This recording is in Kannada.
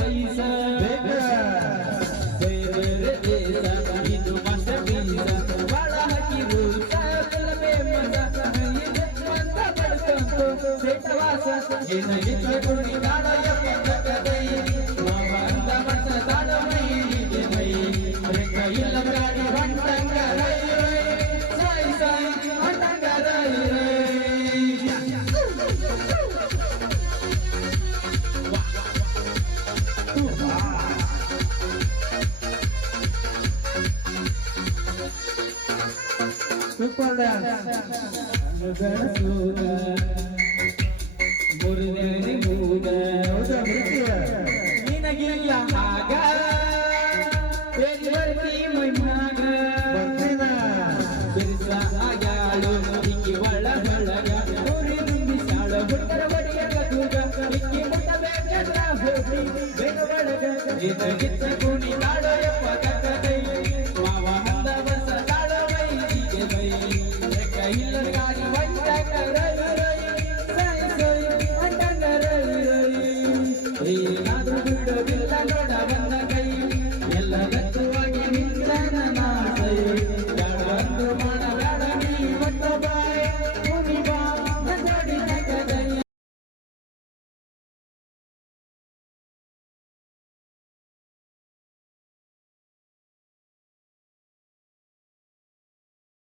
ಪೈಸ ಬೇರೆ ದೇಶ ಇದು ಮಾಸ್ಟರ್ ಪೀಸ ಬಾಳ ಹಾಕಿರು ಸಾಕಲವೇ ಮಜ ಅಂತ ಬಡ್ಕಂತು ಸೇಟವಾಸ ಏನಾಗಿತ್ತು ಕುಡಿ ಕಾಡ ಎಪ್ಪತ್ತೈ ಮಾವ ಅಂತ ಮನಸ ತಾಡ ಮೈ ಮೈ ರೆಕ್ಕ ಇಲ್ಲ ಗಾಡಿ ಹೊಂಟಂಗ ರೈ ಸಾಯಿ ಸಾಯಿ ಹೊಂಟಂಗ ರೈ ಸೂಪರ್ ಡ್ಯಾನ್ಸ್ ಮುರಿದೇರಿ ಮೂದ ನಿನಗಿಲ್ಲ ಆಗ ಬರ್ತಿ ಮೈಮಾಗ ಬಿರ್ಸ ಆಗ್ಯಾಳು ಹಿಂಗಿ ಒಳ ಹೊಳಗ ಊರಿ ನುಂಬಿಸಾಳ ಹುಟ್ಟರ ಒಡೆಯ ಕತೂಗ ಹಿಂಗಿ ಮುಟ್ಟಬೇಕಲ್ಲ ಹೋಗಿ ಬೇಗ ಒಳಗ ಗಿತ್ತ